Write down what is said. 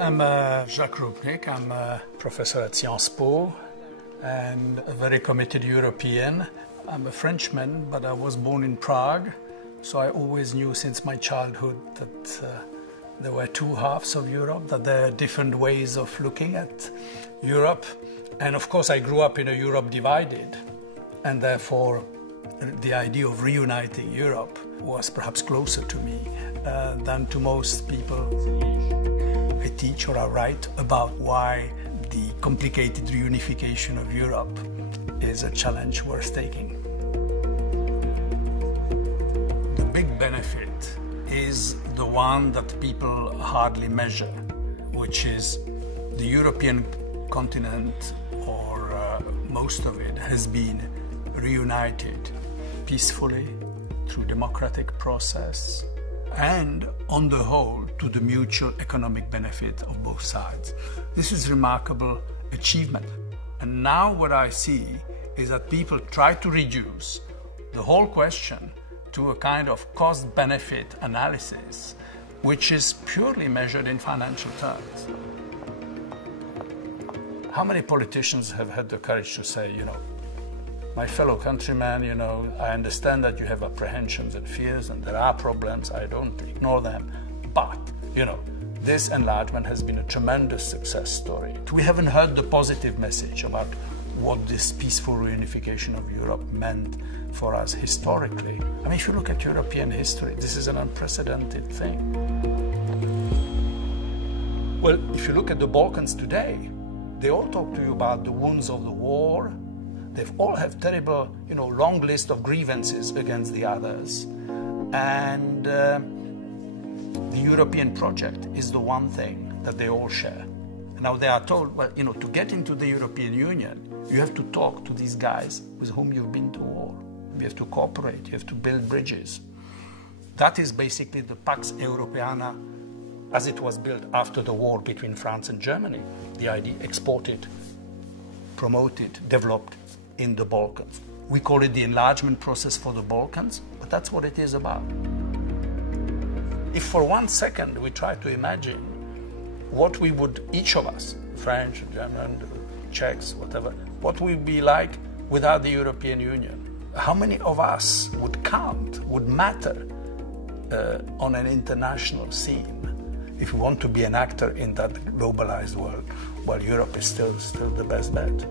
I'm Jak Rupnik. I'm a professor at Sciences Po and a very committed European. I'm a Frenchman, but I was born in Prague, so I always knew since my childhood that there were two halves of Europe, that there are different ways of looking at Europe. And of course, I grew up in a Europe divided, and therefore the idea of reuniting Europe was perhaps closer to me than to most people. I teach or I write about why the complicated reunification of Europe is a challenge worth taking. The big benefit is the one that people hardly measure, which is the European continent, or most of it, has been reunited peacefully through democratic process and on the whole to the mutual economic benefit of both sides. This is remarkable achievement. And now what I see is that people try to reduce the whole question to a kind of cost-benefit analysis, which is purely measured in financial terms. How many politicians have had the courage to say, my fellow countrymen, I understand that you have apprehensions and fears and there are problems, I don't ignore them, but, this enlargement has been a tremendous success story. We haven't heard the positive message about what this peaceful reunification of Europe meant for us historically. I mean, if you look at European history, this is an unprecedented thing. Well, if you look at the Balkans today, they all talk to you about the wounds of the war. They all have terrible, long list of grievances against the others. And the European project is the one thing that they all share. Now they are told, well, to get into the European Union, you have to talk to these guys with whom you've been to war. You have to cooperate, you have to build bridges. That is basically the Pax Europiana as it was built after the war between France and Germany. The idea exported, promoted, developed in the Balkans. We call it the enlargement process for the Balkans, but that's what it is about. If for 1 second we try to imagine what we would, each of us, French, German, Czechs, whatever, what we'd be like without the European Union, how many of us would count, would matter on an international scene if we want to be an actor in that globalized world? Well, Europe is still the best bet.